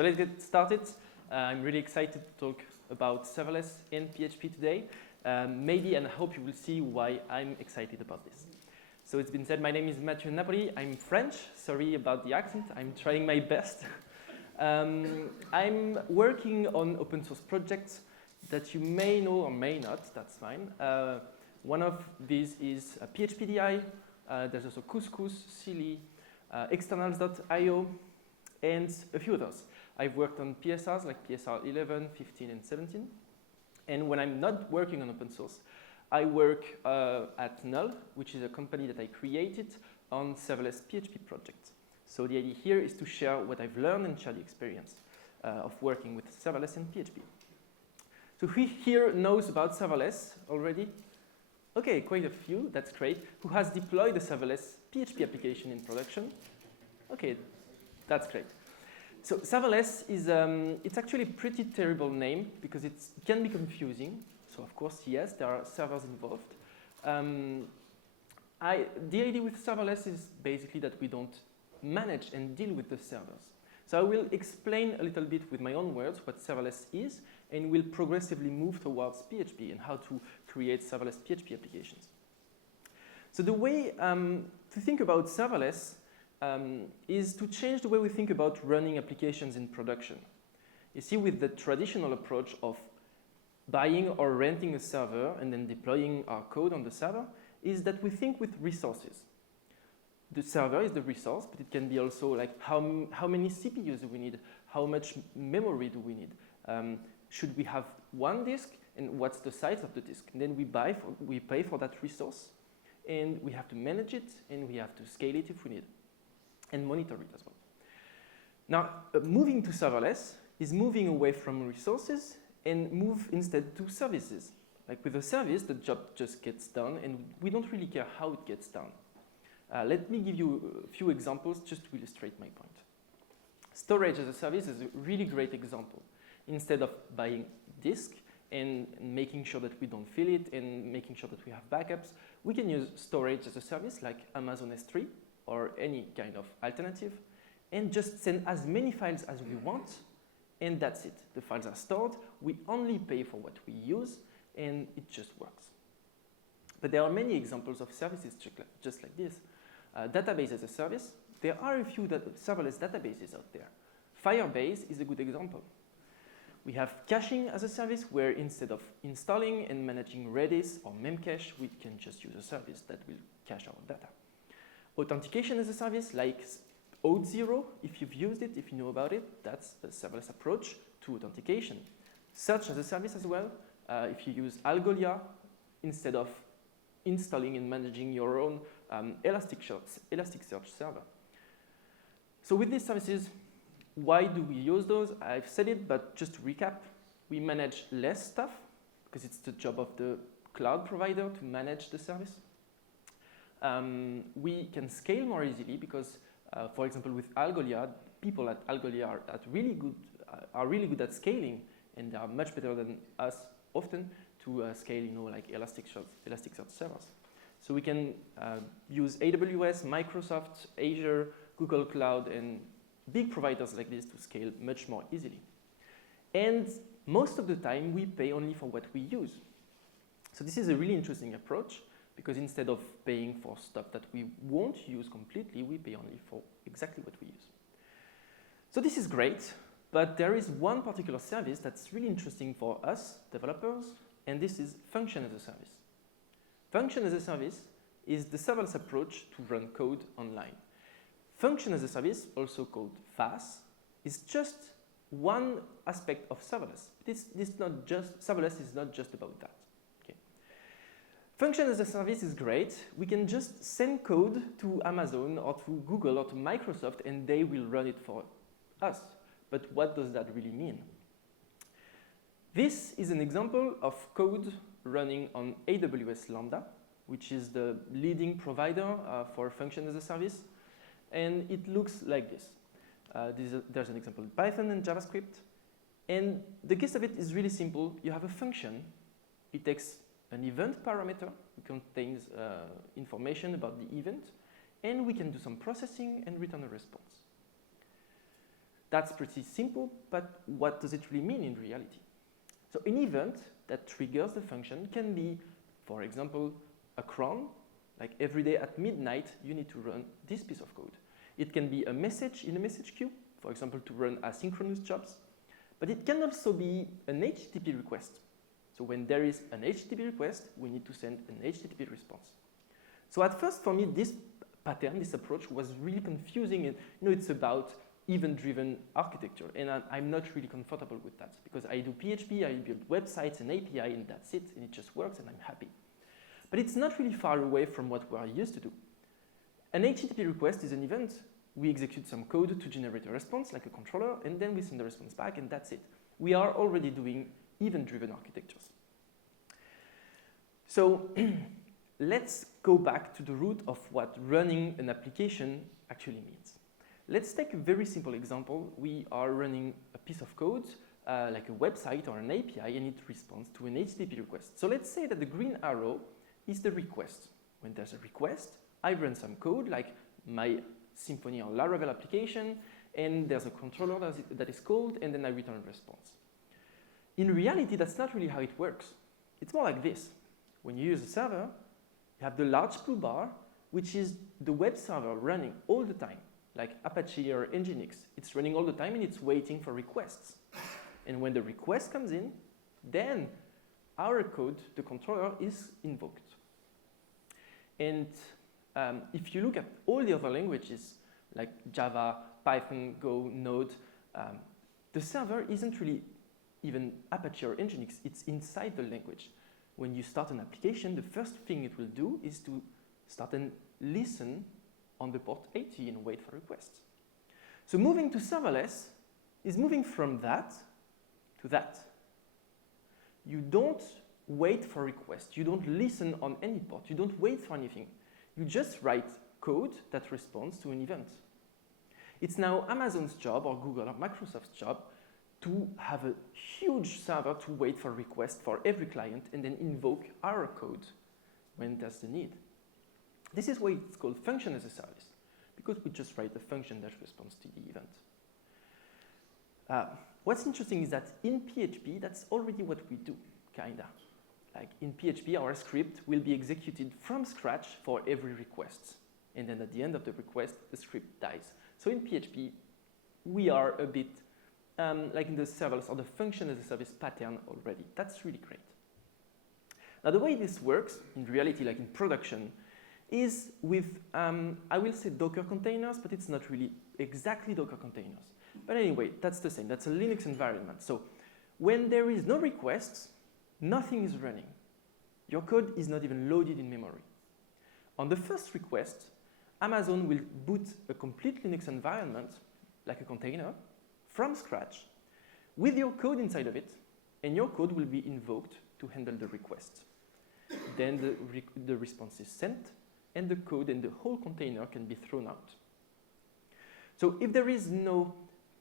So let's get started. I'm really excited to talk about serverless and PHP today. Maybe and I hope you will see why I'm excited about this. So it's been said, my name is Matthieu Napoli. I'm French. Sorry about the accent. I'm trying my best. I'm working on open source projects that you may know or may not. That's fine. One of these is PHPDI. There's also Couscous, Silly, externals.io, and a few others. I've worked on PSRs like PSR 11, 15, and 17. And when I'm not working on open source, I work at Null, which is a company that I created on serverless PHP projects. So the idea here is to share what I've learned and share the experience of working with serverless and PHP. So who here knows about serverless already? Okay, quite a few, that's great. Who has deployed a serverless PHP application in production? Okay, that's great. So serverless is, it's actually a pretty terrible name because it can be confusing. So of course, yes, there are servers involved. The idea with serverless is basically that we don't manage and deal with the servers. So I will explain a little bit with my own words what serverless is, and we'll progressively move towards PHP and how to create serverless PHP applications. So the way to think about serverless is to change the way we think about running applications in production. You see, with the traditional approach of buying or renting a server and then deploying our code on the server, is that we think with resources. The server is the resource, but it can be also like how many CPUs do we need? How much memory do we need? Should we have one disk? And what's the size of the disk? And then we pay for that resource, and we have to manage it, and we have to scale it if we need, and monitor it as well. Now, moving to serverless is moving away from resources and move instead to services. Like with a service, the job just gets done, and we don't really care how it gets done. Let me give you a few examples just to illustrate my point. Storage as a service is a really great example. Instead of buying disk and making sure that we don't fill it and making sure that we have backups, we can use storage as a service like Amazon S3 or any kind of alternative and just send as many files as we want, and that's it. The files are stored, we only pay for what we use, and it just works. But there are many examples of services just like this. Database as a service, there are a few serverless databases out there. Firebase is a good example. We have caching as a service where instead of installing and managing Redis or Memcache, we can just use a service that will cache our data. Authentication as a service like Auth0, if you've used it, if you know about it, that's a serverless approach to authentication. Search as a service as well, if you use Algolia instead of installing and managing your own Elasticsearch server. So with these services, why do we use those? I've said it, but just to recap, we manage less stuff because it's the job of the cloud provider to manage the service. We can scale more easily because, for example, with Algolia, people at Algolia are really good at scaling, and they are much better than us often to scale, like Elasticsearch servers. So we can use AWS, Microsoft, Azure, Google Cloud, and big providers like this to scale much more easily. And most of the time, we pay only for what we use. So this is a really interesting approach because instead of paying for stuff that we won't use completely, we pay only for exactly what we use. So this is great, but there is one particular service that's really interesting for us developers, and this is function as a service. Function as a service is the serverless approach to run code online. Function as a service, also called FaaS, is just one aspect of serverless. Serverless is not just about that. Okay. Function as a service is great. We can just send code to Amazon or to Google or to Microsoft, and they will run it for us. But what does that really mean? This is an example of code running on AWS Lambda, which is the leading provider for function as a service. And it looks like this. There's an example in Python and JavaScript. And the gist of it is really simple. You have a function. It takes an event parameter. It contains information about the event. And we can do some processing and return a response. That's pretty simple, but what does it really mean in reality? So an event that triggers the function can be, for example, a cron, like every day at midnight, you need to run this piece of code. It can be a message in a message queue, for example, to run asynchronous jobs, but it can also be an HTTP request. So when there is an HTTP request, we need to send an HTTP response. So at first, for me, this pattern, this approach was really confusing, and it's about event-driven architecture, and I'm not really comfortable with that because I do PHP, I build websites and API, and that's it, and it just works, and I'm happy. But it's not really far away from what we're used to do. An HTTP request is an event. We execute some code to generate a response, like a controller, and then we send the response back, and that's it. We are already doing event-driven architectures. So let's go back to the root of what running an application actually means. Let's take a very simple example. We are running a piece of code, like a website or an API, and it responds to an HTTP request. So let's say that the green arrow is the request. When there's a request, I run some code, like my Symfony or Laravel application, and there's a controller that is called, and then I return a response. In reality, that's not really how it works. It's more like this. When you use a server, you have the large blue bar, which is the web server running all the time, like Apache or Nginx. It's running all the time, and it's waiting for requests. And when the request comes in, then our code, the controller, is invoked. And if you look at all the other languages, like Java, Python, Go, Node, the server isn't really even Apache or Nginx. It's inside the language. When you start an application, the first thing it will do is to start and listen on the port 80 and wait for requests. So moving to serverless is moving from that to that. You don't wait for requests. You don't listen on any port. You don't wait for anything. You just write code that responds to an event. It's now Amazon's job, or Google or Microsoft's job, to have a huge server to wait for requests for every client and then invoke our code when there's the need. This is why it's called function as a service, because we just write a function that responds to the event. What's interesting is that in PHP, that's already what we do, kinda. Like in PHP, our script will be executed from scratch for every request. And then at the end of the request, the script dies. So in PHP, we are a bit like in the serverless or the function as a service pattern already. That's really great. Now, the way this works in reality, like in production, is with, I will say Docker containers, but it's not really exactly Docker containers. But anyway, that's the same. That's a Linux environment. So when there is no requests, nothing is running. Your code is not even loaded in memory. On the first request, Amazon will boot a complete Linux environment, like a container, from scratch, with your code inside of it, and your code will be invoked to handle the request. Then the response is sent, and the code and the whole container can be thrown out. So if there is no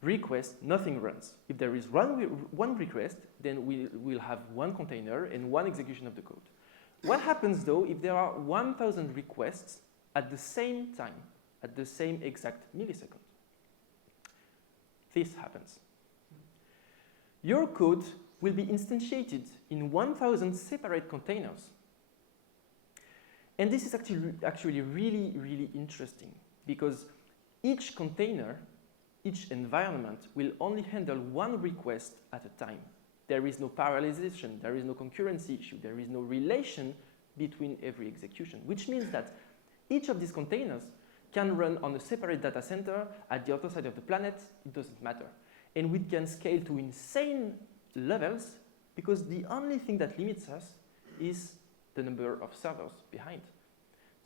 request, nothing runs. If there is one request, then we'll have one container and one execution of the code. What happens though if there are 1,000 requests at the same time, at the same exact millisecond? This happens. Your code will be instantiated in 1,000 separate containers. And this is actually really, really interesting because each container, each environment will only handle one request at a time. There is no parallelization, there is no concurrency issue, there is no relation between every execution, which means that each of these containers can run on a separate data center at the other side of the planet, it doesn't matter. And we can scale to insane levels because the only thing that limits us is the number of servers behind.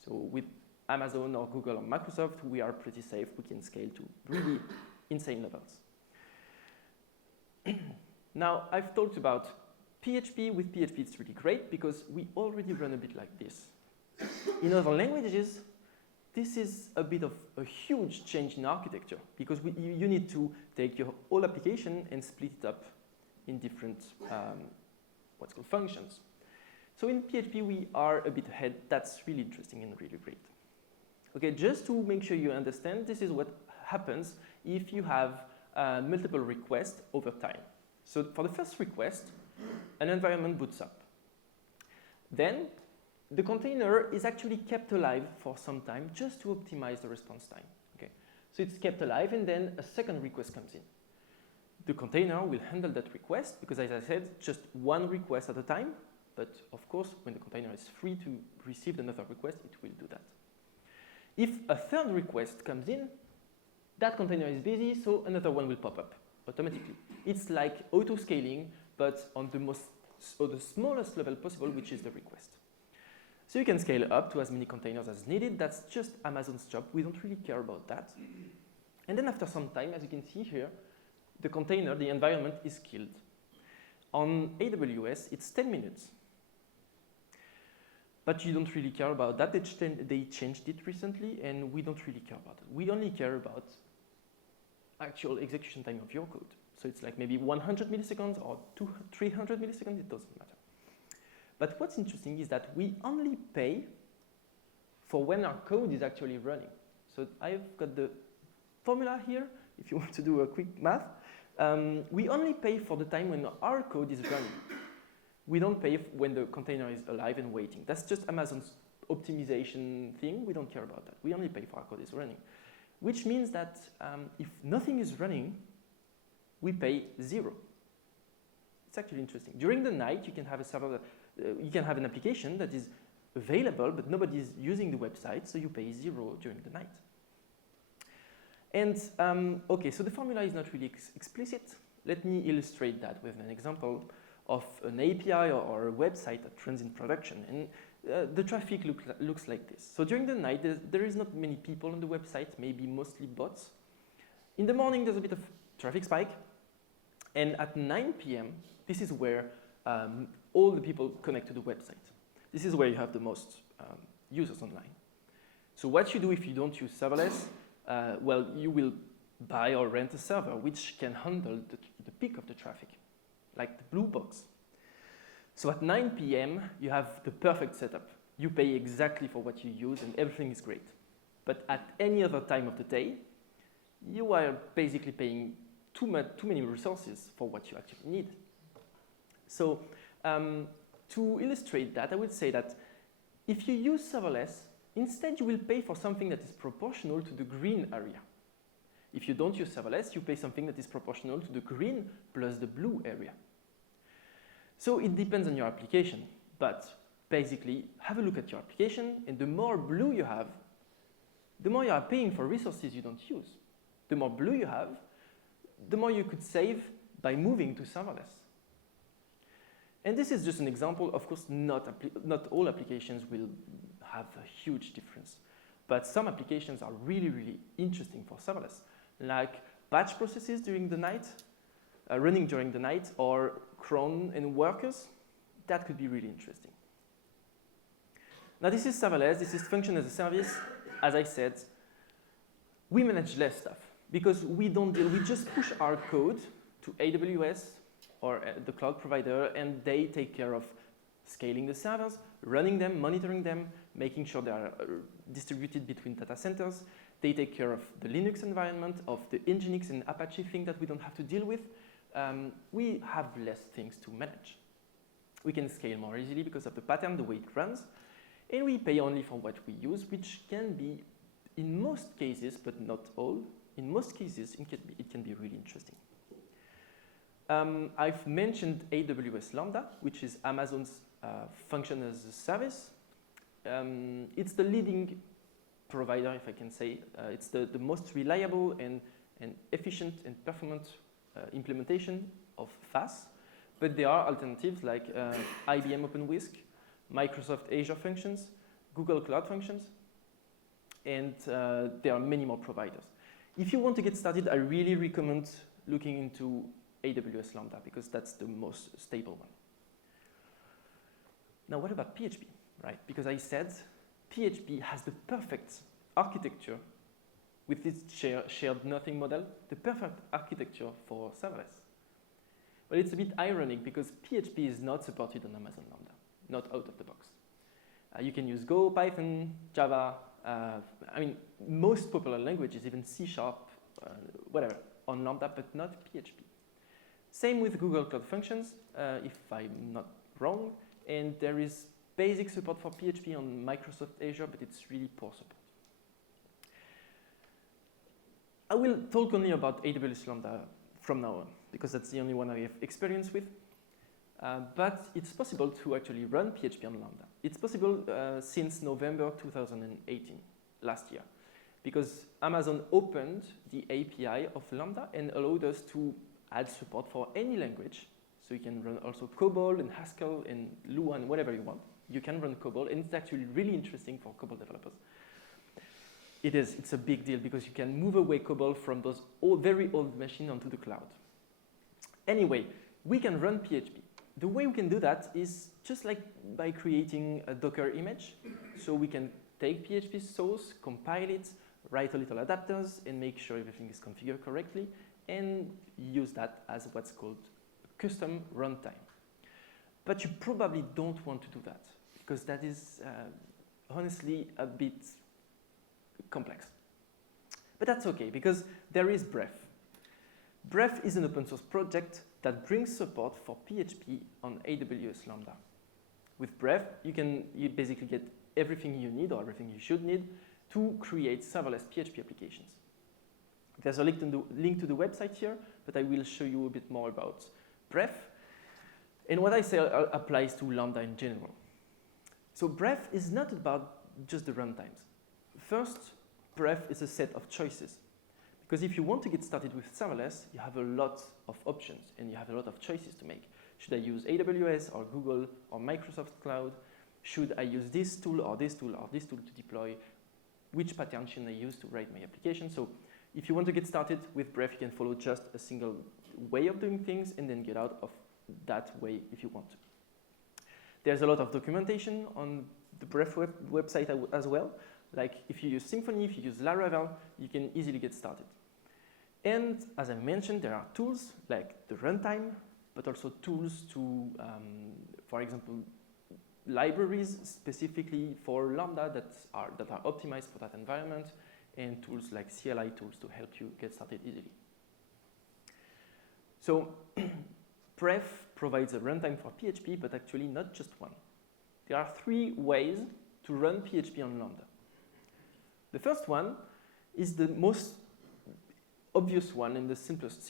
So with Amazon or Google or Microsoft, we are pretty safe. We can scale to really insane levels. Now, I've talked about PHP. With PHP, it's really great because we already run a bit like this. In other languages, this is a bit of a huge change in architecture because you need to take your whole application and split it up in different what's called functions. So in PHP, we are a bit ahead. That's really interesting and really great. Okay, just to make sure you understand, this is what happens if you have multiple requests over time. So for the first request, an environment boots up. Then the container is actually kept alive for some time just to optimize the response time. Okay? So it's kept alive, and then a second request comes in. The container will handle that request because, as I said, just one request at a time. But of course, when the container is free to receive another request, it will do that. If a third request comes in, that container is busy, so another one will pop up automatically. It's like auto-scaling, but on the smallest level possible, which is the request. So you can scale up to as many containers as needed. That's just Amazon's job. We don't really care about that. And then after some time, as you can see here, the container, the environment is killed. On AWS, it's 10 minutes. But you don't really care about that. They changed it recently, and we don't really care about it. We only care about actual execution time of your code. So it's like maybe 100 milliseconds or 300 milliseconds, it doesn't matter. But what's interesting is that we only pay for when our code is actually running. So I've got the formula here, if you want to do a quick math. We only pay for the time when our code is running. We don't pay when the container is alive and waiting. That's just Amazon's optimization thing. We don't care about that. We only pay for our code is running. Which means that if nothing is running, we pay 0. It's actually interesting. During the night, you can have a server you can have an application that is available, but nobody is using the website, so you pay 0 during the night. And okay, so the formula is not really explicit. Let me illustrate that with an example of an API or a website that runs in production. And the traffic looks like this. So during the night, there is not many people on the website, maybe mostly bots. In the morning, there's a bit of traffic spike. And at 9 p.m., this is where all the people connect to the website. This is where you have the most users online. So what you do if you don't use serverless, well, you will buy or rent a server which can handle the peak of the traffic, like the blue box. So at 9 p.m., you have the perfect setup. You pay exactly for what you use and everything is great. But at any other time of the day, you are basically paying too many resources for what you actually need. So to illustrate that, I would say that if you use serverless, instead you will pay for something that is proportional to the green area. If you don't use serverless, you pay something that is proportional to the green plus the blue area. So it depends on your application, but basically have a look at your application, and the more blue you have, the more you are paying for resources you don't use. The more blue you have, the more you could save by moving to serverless. And this is just an example. Of course, not all applications will have a huge difference, but some applications are really, really interesting for serverless, like batch processes during the night, running during the night, or cron and workers. That could be really interesting. Now this is serverless, this is function as a service. As I said, we manage less stuff because we just push our code to AWS or the cloud provider, and they take care of scaling the servers, running them, monitoring them, making sure they are distributed between data centers. They take care of the Linux environment, of the Nginx and Apache thing that we don't have to deal with. We have less things to manage. We can scale more easily because of the pattern, the way it runs, and we pay only for what we use, which can be, in most cases, but not all, in most cases, it can be really interesting. I've mentioned AWS Lambda, which is Amazon's function as a service. It's the leading provider, if I can say. It's the most reliable and efficient and performant implementation of FAS. But there are alternatives like IBM OpenWhisk, Microsoft Azure Functions, Google Cloud Functions, and there are many more providers. If you want to get started, I really recommend looking into AWS Lambda because that's the most stable one. Now, what about PHP, right? Because I said PHP has the perfect architecture with its shared nothing model, the perfect architecture for serverless. Well, it's a bit ironic because PHP is not supported on Amazon Lambda, not out of the box. You can use Go, Python, Java, I mean, most popular languages, even C#, whatever. on Lambda, but not PHP. Same with Google Cloud Functions, if I'm not wrong, and there is basic support for PHP on Microsoft Azure, but it's really poor support. I will talk only about AWS Lambda from now on, because that's the only one I have experience with. But it's possible to actually run PHP on Lambda. It's possible since November 2018, last year, because Amazon opened the API of Lambda and allowed us to add support for any language. So you can run also COBOL and Haskell and Lua and whatever you want. You can run COBOL, and it's actually really interesting for COBOL developers. It is. It's a big deal because you can move away COBOL from those very old machines onto the cloud. Anyway, we can run PHP. The way we can do that is just like by creating a Docker image. So we can take PHP source, compile it, write a little adapters, and make sure everything is configured correctly, and use that as what's called custom runtime. But you probably don't want to do that, because that is honestly a bit complex. But that's okay, because there is Bref. Bref is an open source project that brings support for PHP on AWS Lambda. With Bref, you basically get everything you need, or everything you should need, to create serverless PHP applications. There's a link to the website here, but I will show you a bit more about Bref. And what I say applies to Lambda in general. So Bref is not about just the runtimes. First, Bref is a set of choices. Because if you want to get started with serverless, you have a lot of options and you have a lot of choices to make. Should I use AWS or Google or Microsoft Cloud? Should I use this tool or this tool or this tool to deploy? Which pattern should I use to write my application? So if you want to get started with Bref, you can follow just a single way of doing things and then get out of that way if you want to. There's a lot of documentation on the Bref website as well. Like if you use Symfony, if you use Laravel, you can easily get started. And as I mentioned, there are tools like the runtime, but also tools to, for example, libraries specifically for Lambda that are optimized for that environment, and tools like CLI tools to help you get started easily. So Bref provides a runtime for PHP, but actually not just one. There are 3 ways to run PHP on Lambda. The first one is the most obvious one and the simplest.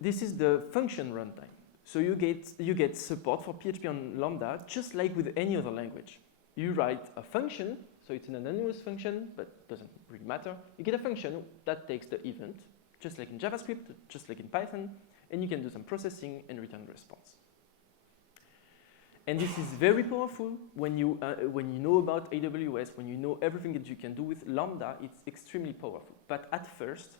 This is the function runtime. So you get support for PHP on Lambda just like with any other language. You write a function, so it's an anonymous function, but doesn't really matter. You get a function that takes the event, just like in JavaScript, just like in Python, and you can do some processing and return the response. And this is very powerful when you know about AWS, when you know everything that you can do with Lambda. It's extremely powerful. But at first,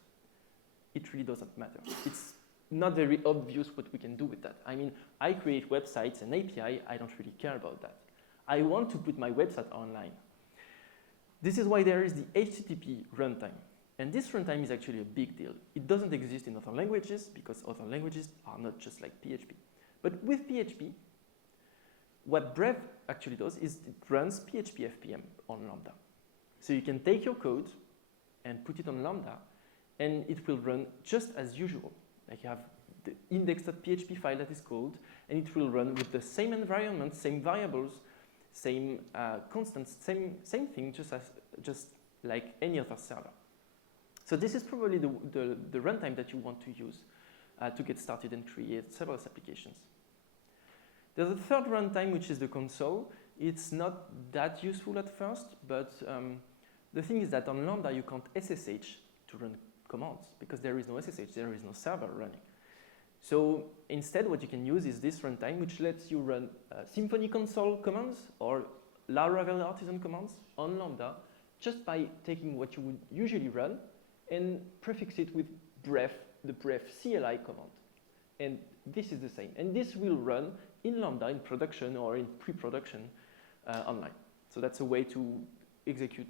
it really doesn't matter. It's not very obvious what we can do with that. I mean, I create websites and API. I don't really care about that. I want to put my website online. This is why there is the HTTP runtime. And this runtime is actually a big deal. It doesn't exist in other languages because other languages are not just like PHP. But with PHP, what Bref actually does is it runs PHP FPM on Lambda. So you can take your code and put it on Lambda, and it will run just as usual. Like you have the index.php file that is called, and it will run with the same environment, same variables, same constants, same thing, just like any other server. So this is probably the runtime that you want to use to get started and create serverless applications. There's a third runtime, which is the console. It's not that useful at first, but the thing is that on Lambda, you can't SSH to run commands because there is no SSH, there is no server running. So instead, what you can use is this runtime, which lets you run Symfony console commands or Laravel artisan commands on Lambda just by taking what you would usually run and prefix it with Bref, the Bref CLI command. And this is the same. And this will run in Lambda in production or in pre-production online. So that's a way to execute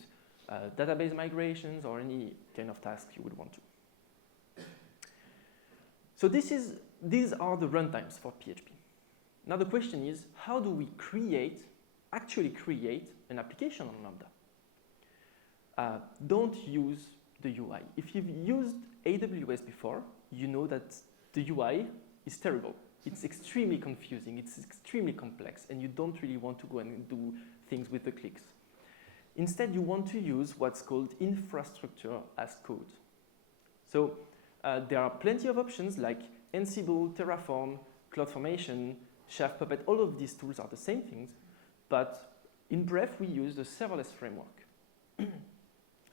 database migrations or any kind of task you would want to. So these are the runtimes for PHP. Now the question is, how do we actually create an application on Lambda? Don't use the UI. If you've used AWS before, you know that the UI is terrible. It's extremely confusing, it's extremely complex, and you don't really want to go and do things with the clicks. Instead, you want to use what's called infrastructure as code. So there are plenty of options like Ansible, Terraform, CloudFormation, Chef Puppet. All of these tools are the same things, but in Bref, we use the serverless framework.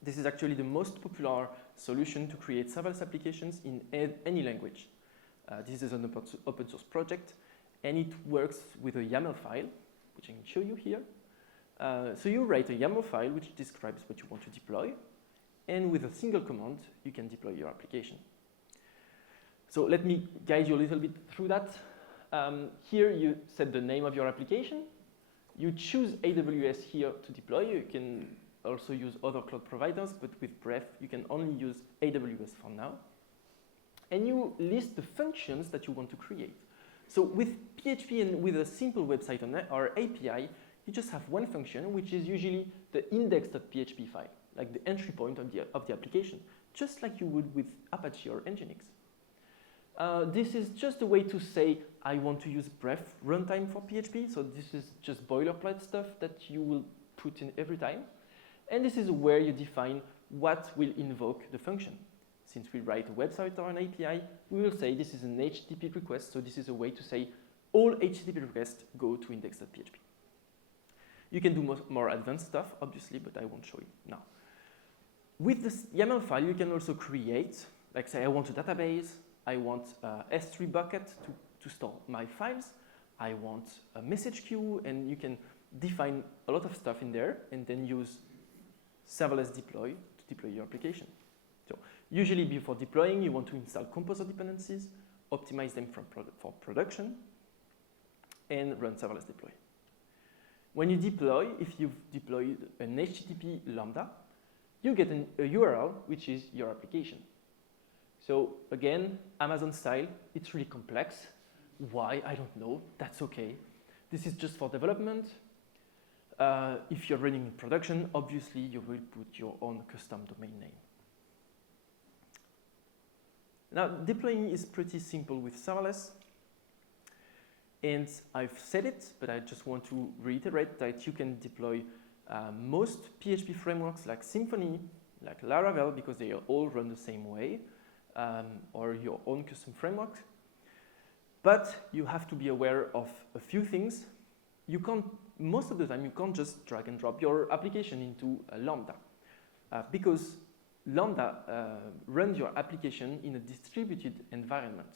This is actually the most popular solution to create serverless applications in any language. This is an open source project, and it works with a YAML file, which I can show you here. So you write a YAML file which describes what you want to deploy, and with a single command, you can deploy your application. So let me guide you a little bit through that. Here you set the name of your application. You choose AWS here to deploy. You can also use other cloud providers, but with Bref, you can only use AWS for now. And you list the functions that you want to create. So with PHP and with a simple website or API, you just have one function, which is usually the index.php file, like the entry point of the application, just like you would with Apache or Nginx. This is just a way to say, I want to use Bref runtime for PHP. So this is just boilerplate stuff that you will put in every time. And this is where you define what will invoke the function. Since we write a website or an API, we will say this is an HTTP request. So this is a way to say all HTTP requests go to index.php. You can do more advanced stuff, obviously, but I won't show you now. With this YAML file, you can also create, like say I want a database, I want a S3 bucket to store my files, I want a message queue, and you can define a lot of stuff in there and then use serverless deploy to deploy your application. So usually before deploying, you want to install composer dependencies, optimize them for production, and run serverless deploy. When you deploy, if you've deployed an HTTP Lambda, you get a URL, which is your application. So again, Amazon style, it's really complex. Why? I don't know. That's okay. This is just for development. If you're running in production, obviously you will put your own custom domain name. Now, deploying is pretty simple with serverless. And I've said it, but I just want to reiterate that you can deploy most PHP frameworks like Symfony, like Laravel, because they all run the same way, or your own custom framework. But you have to be aware of a few things. You can't, most of the time, you can't just drag and drop your application into a Lambda, because Lambda runs your application in a distributed environment.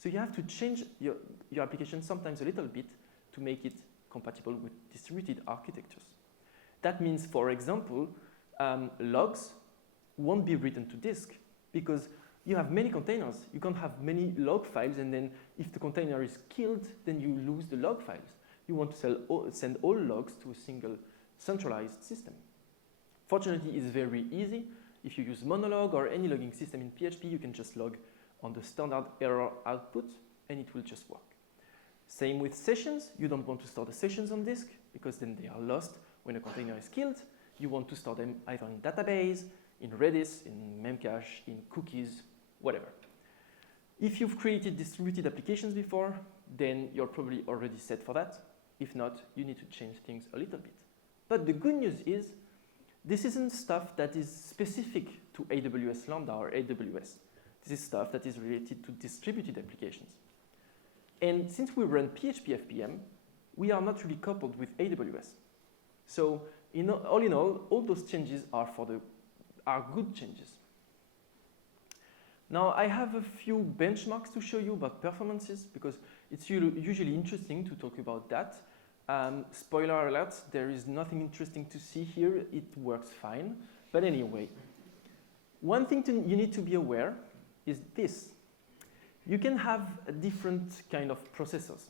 So you have to change your application sometimes a little bit to make it compatible with distributed architectures. That means, for example, logs won't be written to disk because you have many containers. You can't have many log files, and then if the container is killed, then you lose the log files. You want to send all logs to a single centralized system. Fortunately, it's very easy. If you use Monolog or any logging system in PHP, you can just log on the standard error output, and it will just work. Same with sessions. You don't want to store the sessions on disk because then they are lost when a container is killed. You want to store them either in database, in Redis, in Memcache, in cookies, whatever. If you've created distributed applications before, then you're probably already set for that. If not, you need to change things a little bit. But the good news is, this isn't stuff that is specific to AWS Lambda or AWS. This is stuff that is related to distributed applications. And since we run PHP FPM, we are not really coupled with AWS. So all in all those changes are good changes. Now I have a few benchmarks to show you about performances because it's usually interesting to talk about that. Spoiler alert, there is nothing interesting to see here. It works fine. But anyway, one thing you need to be aware is this. You can have a different kind of processors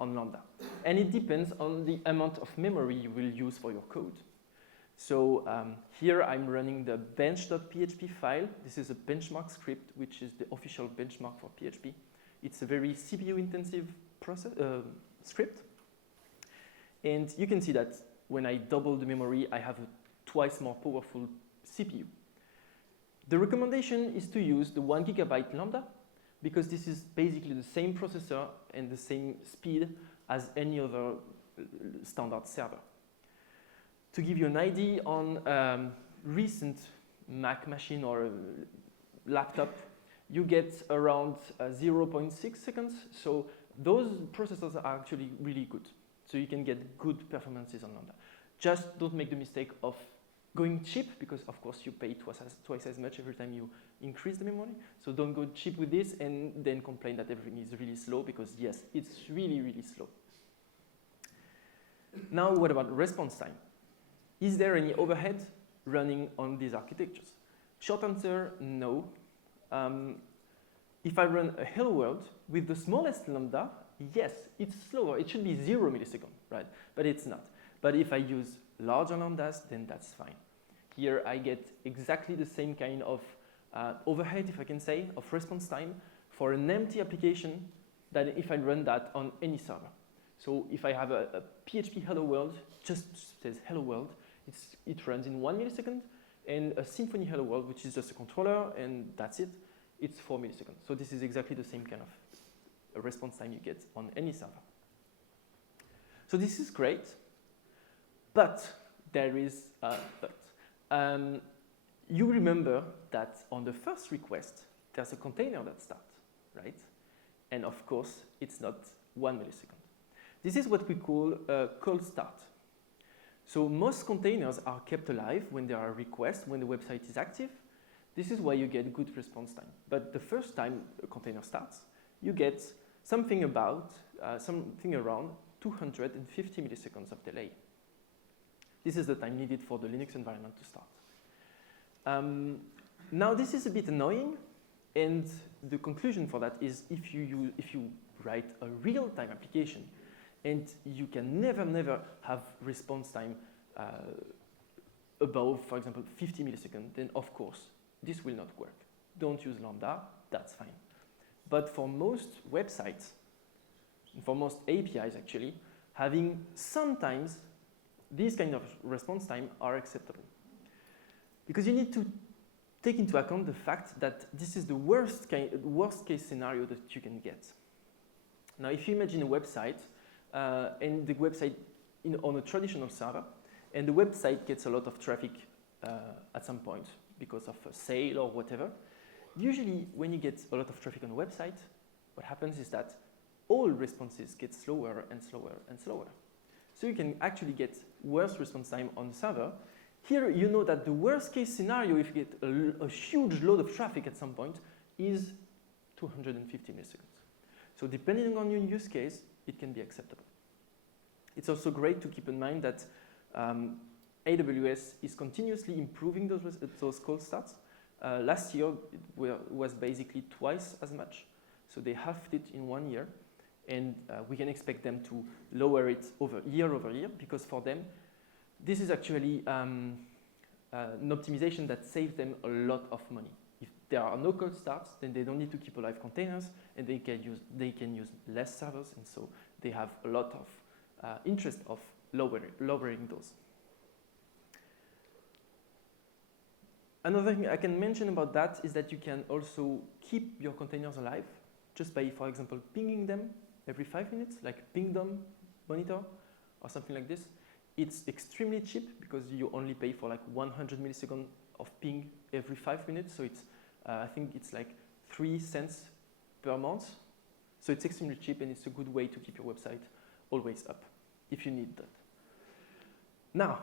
on Lambda. And it depends on the amount of memory you will use for your code. So here I'm running the bench.php file. This is a benchmark script, which is the official benchmark for PHP. It's a very CPU-intensive script. And you can see that when I double the memory, I have a twice more powerful CPU. The recommendation is to use the 1 GB Lambda because this is basically the same processor and the same speed as any other standard server. To give you an idea on recent Mac machine or laptop, you get around 0.6 seconds. So those processors are actually really good. So you can get good performances on Lambda. Just don't make the mistake of going cheap because of course you pay twice as much every time you increase the memory. So don't go cheap with this and then complain that everything is really slow because yes, it's really, really slow. Now what about response time? Is there any overhead running on these architectures? Short answer, no. If I run a hello world with the smallest Lambda, yes, it's slower. It should be 0 milliseconds, right? But it's not. But if I use larger Lambdas, then that's fine. Here I get exactly the same kind of overhead, if I can say, of response time for an empty application than if I run that on any server. So if I have a PHP hello world, just says hello world, it runs in 1 millisecond, and a Symfony hello world, which is just a controller, and that's it, it's 4 milliseconds. So this is exactly the same kind of response time you get on any server. So this is great, but there is a but. You remember that on the first request, there's a container that starts, right? And of course, it's not 1 millisecond. This is what we call a cold start. So most containers are kept alive when there are requests, when the website is active. This is why you get good response time. But the first time a container starts, you get something around 250 milliseconds of delay. This is the time needed for the Linux environment to start. Now this is a bit annoying, and the conclusion for that is if you write a real-time application and you can never have response time above, for example, 50 milliseconds, then of course this will not work. Don't use Lambda, that's fine. But for most websites, for most APIs actually, having sometimes these kind of response time are acceptable. Because you need to take into account the fact that this is the worst case scenario that you can get. Now, if you imagine a website, and the website on a traditional server, and the website gets a lot of traffic at some point because of a sale or whatever, usually when you get a lot of traffic on a website, what happens is that all responses get slower and slower and slower. So you can actually get worse response time on the server. Here, you know that the worst case scenario, if you get a huge load of traffic at some point, is 250 milliseconds. So depending on your use case, it can be acceptable. It's also great to keep in mind that AWS is continuously improving those cold starts. Last year, it was basically twice as much. So they halved it in 1 year. And we can expect them to lower it year over year, because for them, this is actually an optimization that saves them a lot of money. If there are no cold starts, then they don't need to keep alive containers, and they can use less servers, and so they have a lot of interest of lowering those. Another thing I can mention about that is that you can also keep your containers alive just by, for example, pinging them every 5 minutes, like pingdom monitor or something like this. It's extremely cheap because you only pay for like 100 milliseconds of ping every 5 minutes. So it's, I think it's like 3 cents per month. So it's extremely cheap, and it's a good way to keep your website always up if you need that. Now,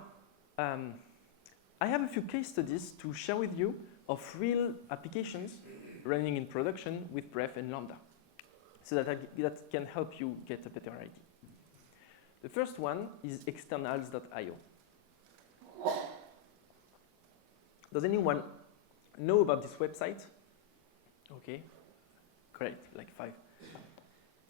I have a few case studies to share with you of real applications running in production with Bref and Lambda, so that can help you get a better idea. The first one is externals.io. Does anyone know about this website? Okay, great, like 5.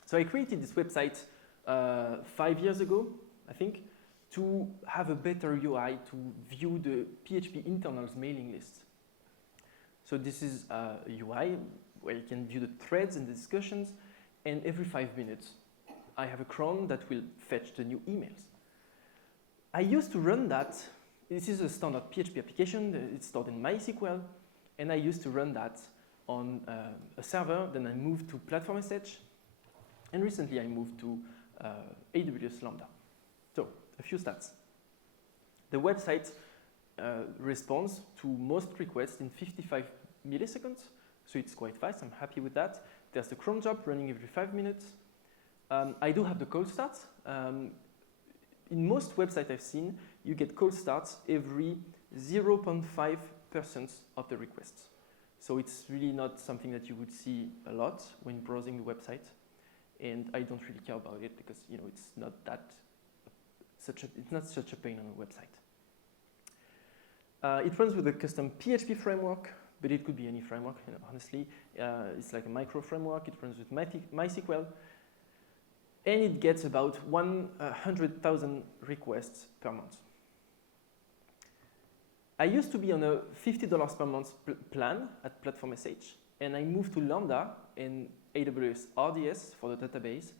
So I created this website 5 years ago, I think, to have a better UI to view the PHP internals mailing list. So this is a UI where you can view the threads and the discussions, and every 5 minutes, I have a cron that will fetch the new emails. I used to run that. This is a standard PHP application. It's stored in MySQL. And I used to run that on a server, then I moved to PlatformSH, and recently I moved to AWS Lambda. So, a few stats. The website responds to most requests in 55 milliseconds, so it's quite fast, I'm happy with that. There's the cron job running every 5 minutes. I do have the cold starts. In most websites I've seen, you get cold starts every 0.5% of the requests. So it's really not something that you would see a lot when browsing the website. And I don't really care about it because it's not such a pain on a website. It runs with a custom PHP framework, but it could be any framework, honestly. It's like a micro framework. It runs with MySQL. And it gets about 100,000 requests per month. I used to be on a $50 per month plan at PlatformSH, and I moved to Lambda and AWS RDS for the database,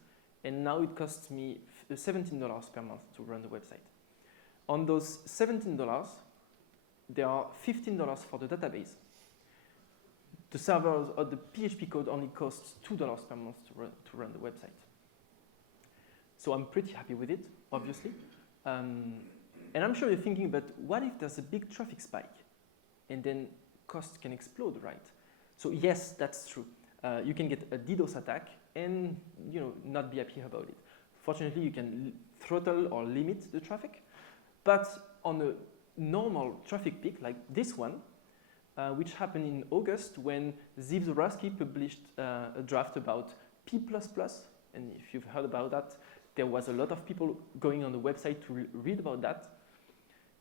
and now it costs me $17 per month to run the website. On those $17, there are $15 for the database. The servers or the PHP code only costs $2 per month to run the website. So I'm pretty happy with it, obviously. And I'm sure you're thinking, but what if there's a big traffic spike? And then costs can explode, right? So yes, that's true. You can get a DDoS attack and not be happy about it. Fortunately, you can throttle or limit the traffic. But on a normal traffic peak like this one, which happened in August when Ziv Zoroski published a draft about P++, and if you've heard about that, there was a lot of people going on the website to read about that.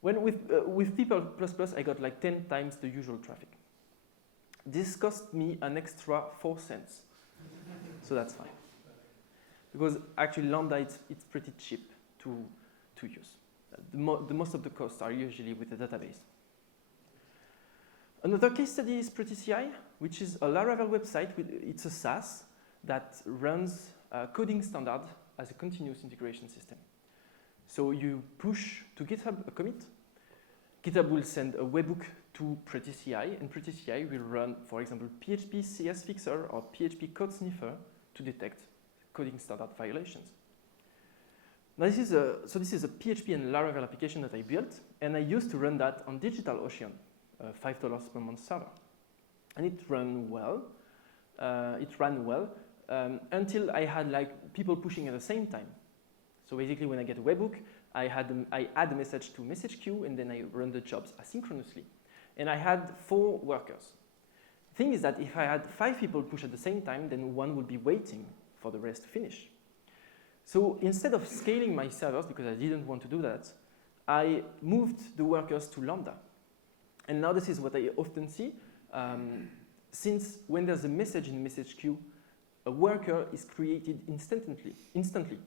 When with P++, I got like 10 times the usual traffic. This cost me an extra 4 cents, so that's fine. Because actually Lambda, it's pretty cheap to use. The most of the costs are usually with the database. Another case study is PrettyCI, which is a Laravel website. It's a SaaS that runs coding standard as a continuous integration system. So you push to GitHub a commit. GitHub will send a webhook to PrettyCI, and PrettyCI will run, for example, PHP CS Fixer or PHP Code Sniffer to detect coding standard violations. Now this is a PHP and Laravel application that I built, and I used to run that on DigitalOcean, a $5 per month server. And it ran well. Until I had like people pushing at the same time. So basically when I get a webhook, I add a message to message queue, and then I run the jobs asynchronously. And I had 4 workers. The thing is that if I had 5 people push at the same time, then one would be waiting for the rest to finish. So instead of scaling my servers, because I didn't want to do that, I moved the workers to Lambda. And now this is what I often see. Since when there's a message in the message queue, a worker is created instantly.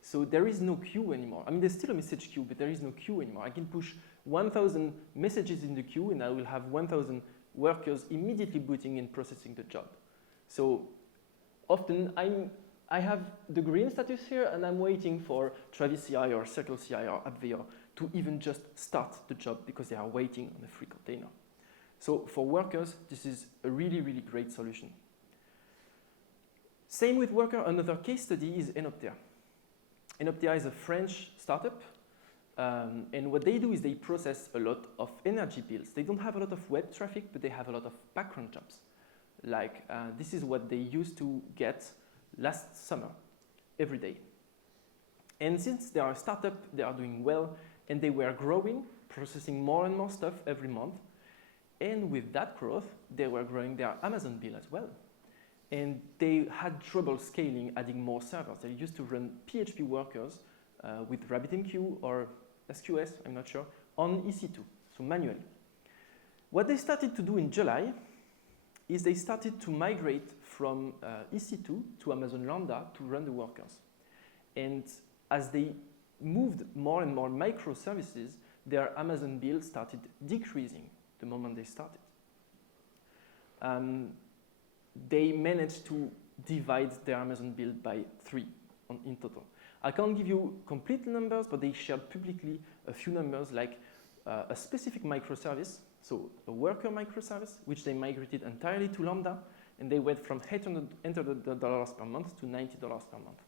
So there is no queue anymore. I mean, there's still a message queue, but there is no queue anymore. I can push 1,000 messages in the queue, and I will have 1,000 workers immediately booting and processing the job. So often I have the green status here, and I'm waiting for Travis CI or Circle CI or AppVeyor to even just start the job because they are waiting on a free container. So for workers, this is a really, really great solution. Same with worker. Another case study is Enoptea. Enoptea is a French startup, and what they do is they process a lot of energy bills. They don't have a lot of web traffic, but they have a lot of background jobs. Like this is what they used to get last summer, every day. And since they are a startup, they are doing well, and they were growing, processing more and more stuff every month. And with that growth, they were growing their Amazon bill as well. And they had trouble scaling, adding more servers. They used to run PHP workers with RabbitMQ or SQS, I'm not sure, on EC2, so manually. What they started to do in July is they started to migrate from EC2 to Amazon Lambda to run the workers. And as they moved more and more microservices, their Amazon bill started decreasing the moment they started. They managed to divide their Amazon bill by 3 in total. I can't give you complete numbers, but they shared publicly a few numbers like a specific microservice. So a worker microservice, which they migrated entirely to Lambda, and they went from $800 per month to $90 per month.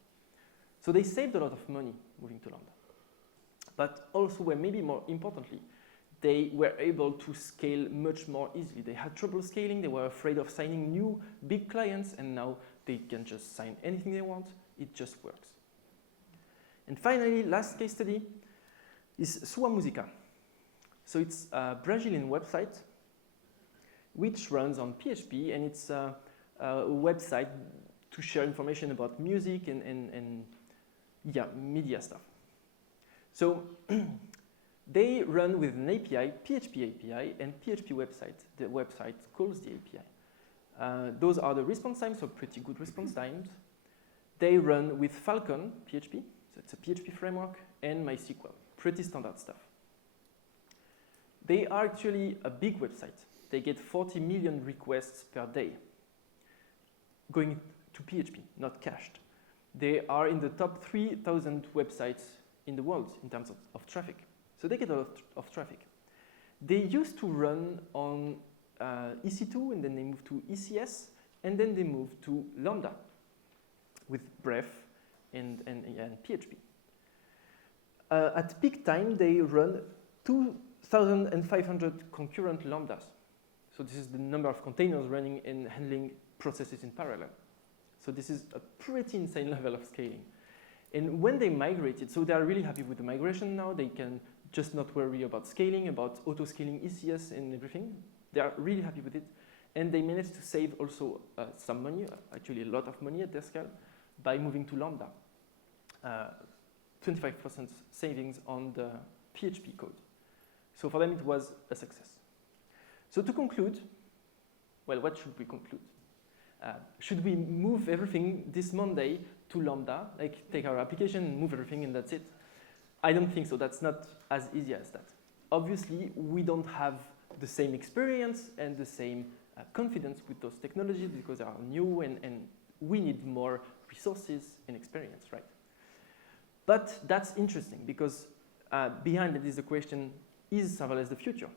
So they saved a lot of money moving to Lambda. But also, well, maybe more importantly, they were able to scale much more easily. They had trouble scaling, they were afraid of signing new big clients, and now they can just sign anything they want. It just works. And finally, last case study is Sua Musica. So it's a Brazilian website which runs on PHP, and it's a website to share information about music and yeah, media stuff. So they run with an API, PHP API, and PHP website. The website calls the API. Those are the response times, so pretty good response times. They run with Falcon PHP, so it's a PHP framework, and MySQL, pretty standard stuff. They are actually a big website. They get 40 million requests per day going to PHP, not cached. They are in the top 3,000 websites in the world in terms of traffic. So they get a lot of traffic. They used to run on EC2, and then they moved to ECS, and then they moved to Lambda with Bref and PHP. At peak time, they run 2,500 concurrent Lambdas. So this is the number of containers running and handling processes in parallel. So this is a pretty insane level of scaling. And when they migrated, so they are really happy with the migration now. They can just not worry about scaling, about auto-scaling ECS and everything. They are really happy with it. And they managed to save also some money, actually a lot of money at their scale, by moving to Lambda. 25% savings on the PHP code. So for them, it was a success. So to conclude, well, what should we conclude? Should we move everything this Monday to Lambda, like take our application and move everything and that's it? I don't think so. That's not as easy as that. Obviously, we don't have the same experience and the same confidence with those technologies because they are new and we need more resources and experience, right? But that's interesting because behind it is the question, is serverless the future?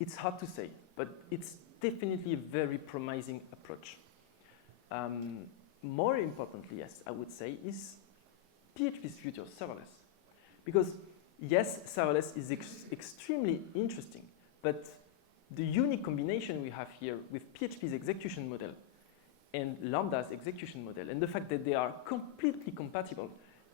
It's hard to say, but it's definitely a very promising approach. More importantly, yes, I would say, is PHP's future serverless. Because yes, serverless is extremely interesting, but the unique combination we have here with PHP's execution model and Lambda's execution model, and the fact that they are completely compatible,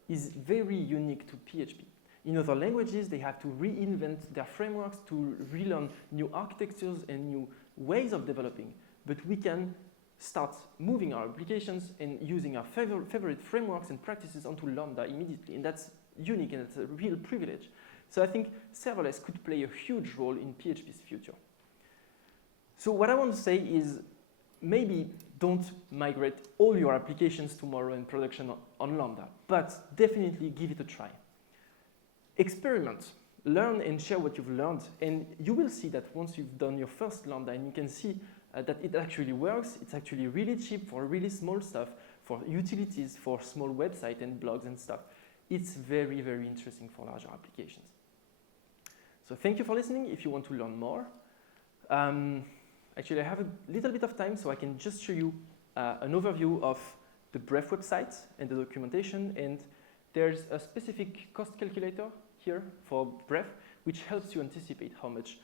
is very unique to PHP. In other languages, they have to reinvent their frameworks to relearn new architectures and new ways of developing, but we can start moving our applications and using our favorite frameworks and practices onto Lambda immediately, and that's unique and it's a real privilege. So I think serverless could play a huge role in PHP's future. So what I want to say is maybe don't migrate all your applications tomorrow in production on Lambda, but definitely give it a try. Experiment, learn and share what you've learned, and you will see that once you've done your first Lambda and you can see that it actually works, it's actually really cheap for really small stuff, for utilities, for small websites and blogs and stuff. It's very, very interesting for larger applications. So thank you for listening. If you want to learn more, actually I have a little bit of time, so I can just show you an overview of the Bref website and the documentation, and there's a specific cost calculator here for Bref, which helps you anticipate how much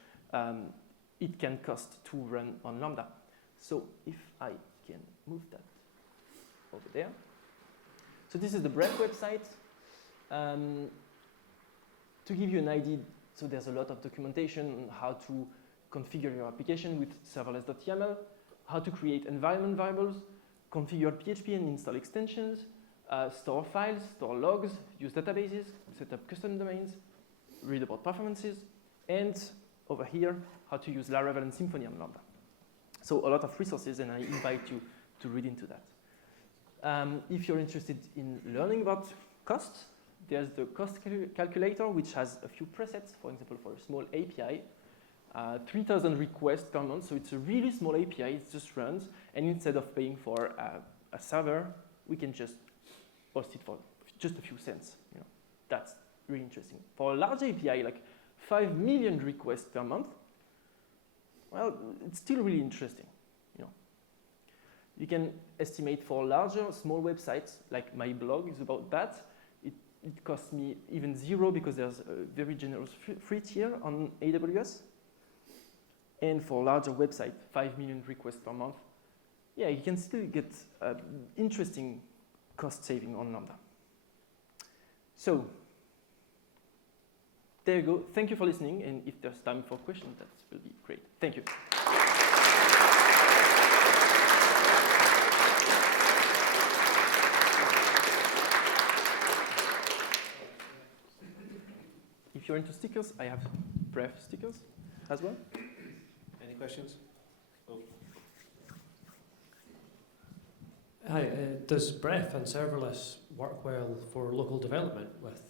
it can cost to run on Lambda. So if I can move that over there. So this is the Bref website. To give you an idea, so there's a lot of documentation on how to configure your application with serverless.yaml, how to create environment variables, configure PHP and install extensions, store files, store logs, use databases, set up custom domains, read about performances, and over here, how to use Laravel and Symfony on Lambda. So a lot of resources, and I invite you to read into that. If you're interested in learning about costs, there's the cost calculator, which has a few presets, for example, for a small API, 3,000 requests per month, so it's a really small API, it just runs, and instead of paying for a server, we can just host it for just a few cents. You know, that's really interesting. For a large API, like 5 million requests per month, well, it's still really interesting. You can estimate for larger, small websites, like my blog is about that. It costs me even $0 because there's a very generous free tier on AWS. And for larger website, 5 million requests per month, yeah, you can still get interesting cost saving on Lambda. So, there you go. Thank you for listening. And if there's time for questions, that will be great. Thank you. If you're into stickers, I have Bref stickers as well. Any questions? Oh. Hi, does Bref and serverless work well for local development with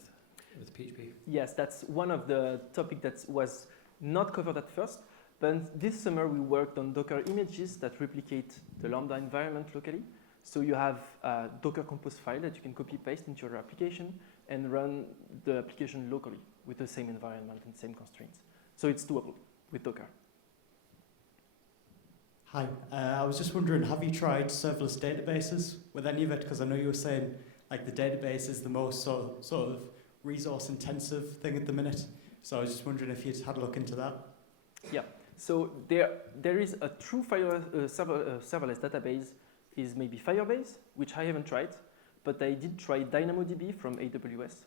PHP? Yes, that's one of the topics that was not covered at first, but this summer we worked on Docker images that replicate the Lambda environment locally. So you have a Docker compose file that you can copy paste into your application and run the application locally with the same environment and same constraints. So it's doable with Docker. Hi, I was just wondering, have you tried serverless databases with any of it? Because I know you were saying like the database is the most sort of resource intensive thing at the minute. So I was just wondering if you'd had a look into that. Yeah, so there is a true serverless database is maybe Firebase, which I haven't tried, but I did try DynamoDB from AWS,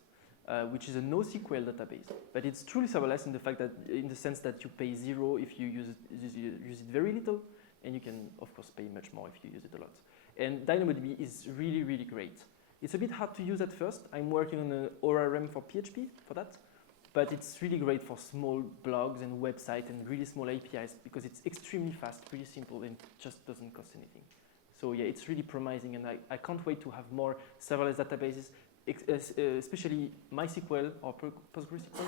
which is a NoSQL database. But it's truly serverless in the sense that you pay $0 if you use it very little, and you can of course pay much more if you use it a lot. And DynamoDB is really, really great. It's a bit hard to use at first. I'm working on an ORM for PHP for that, but it's really great for small blogs and websites and really small APIs because it's extremely fast, really simple, and just doesn't cost anything. So yeah, it's really promising, and I can't wait to have more serverless databases, especially MySQL or PostgreSQL.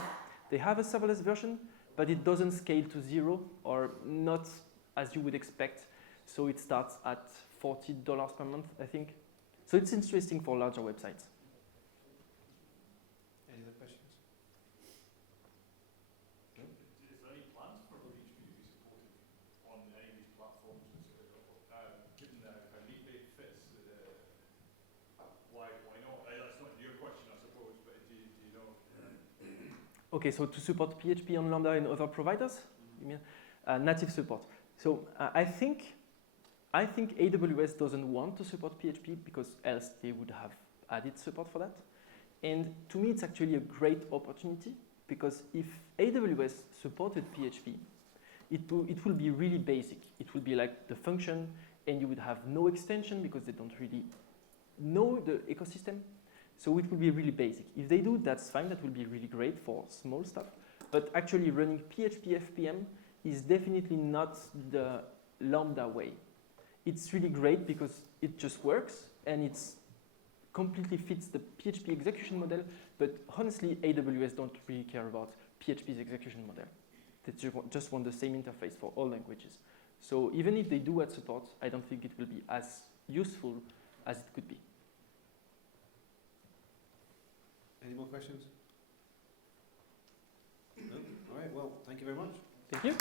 They have a serverless version, but it doesn't scale to $0 or not as you would expect. So it starts at $40 per month, I think. So it's interesting for larger websites. Any other questions? No? Is there any plans for PHP to be supported on any of these platforms? Given how neatly it fits, why not? That's not your question, I suppose, but do you know? Okay, so to support PHP on Lambda and other providers, you mean native support. So I think AWS doesn't want to support PHP because else they would have added support for that. And to me, it's actually a great opportunity because if AWS supported PHP, it will be really basic. It will be like the function, and you would have no extension because they don't really know the ecosystem. So it will be really basic. If they do, that's fine. That will be really great for small stuff. But actually running PHP FPM is definitely not the Lambda way. It's really great because it just works and it's completely fits the PHP execution model, but honestly, AWS don't really care about PHP's execution model. They just want the same interface for all languages. So even if they do add support, I don't think it will be as useful as it could be. Any more questions? No? All right, well, thank you very much. Thank you.